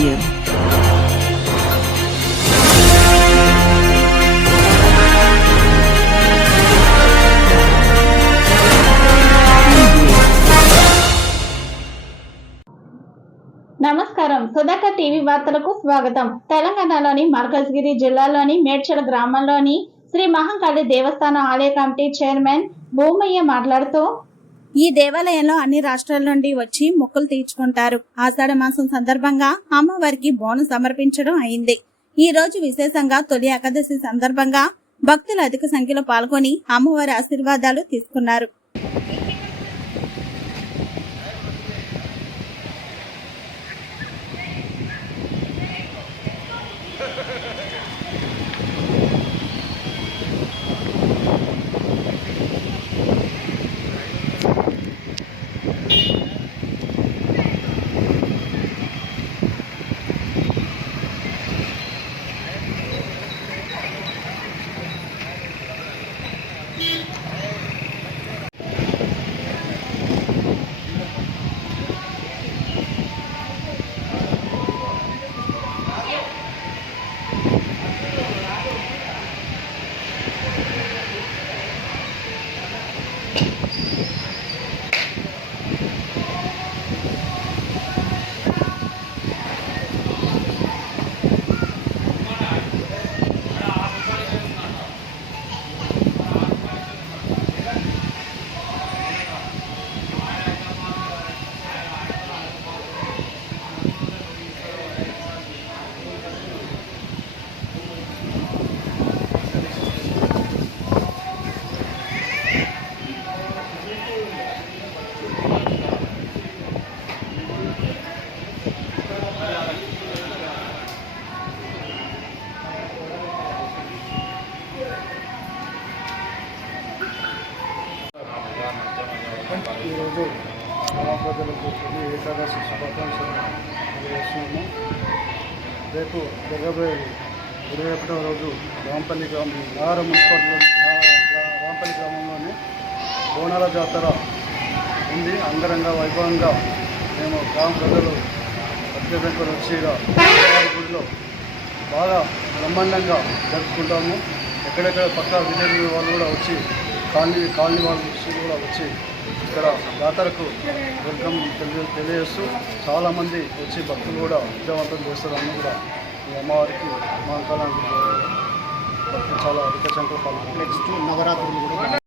Media. నమస్కారం. Sudhakar TV వార్తలకు స్వాగతం. తెలంగాణలోని మల్కాజ్గిరి జిల్లాలోని మేడ్చల్ గ్రామంలోని శ్రీ మహంకాళి దేవస్థాన ఆలయ కమిటీ చైర్మన్ భూమయ్య మాట్లాడుతూ, ఈ దేవాలయంలో అన్ని రాష్ట్రాల నుండి వచ్చి మొక్కులు తీర్చుకుంటారు. ఆషాఢ మాసం సందర్భంగా అమ్మవారికి బోనం సమర్పించడం అయింది. ఈ రోజు విశేషంగా తొలి ఏకాదశి సందర్భంగా భక్తులు అధిక సంఖ్యలో పాల్గొని అమ్మవారి ఆశీర్వాదాలు తీసుకున్నారు. ఈరోజు గ్రామ ప్రజలకు తొలి ఏకాదశి శుభాకాంక్షలు తెలియజేస్తున్నాము. రేపు జరగబోయేది 21వ రోజు రాంపల్లి గ్రామం నాగర మున్సిపాలిటీలోని రాంపల్లి గ్రామంలోని బోనాల జాతర ఉంది. అంగరంగ వైభవంగా మేము గ్రామ ప్రజలు అత్యధికంగా వచ్చి గుడిలో బాగా బ్రహ్మాండంగా జరుపుకుంటాము. ఎక్కడెక్కడ పక్క విలేజ్ వాళ్ళు కూడా వచ్చి కాలనీ వాళ్ళు కూడా వచ్చి ఇక్కడ జాతరకు వెల్కమ్ తెలియజేస్తూ చాలామంది వచ్చి భక్తులు కూడా విజయవంతం చేస్తారని కూడా ఈ అమ్మవారికి మహంకాళి భక్తులు చాలా అధిక సంఖ్యలో పాల్గొంటారు. నెక్స్ట్ నవరాత్రులు కూడా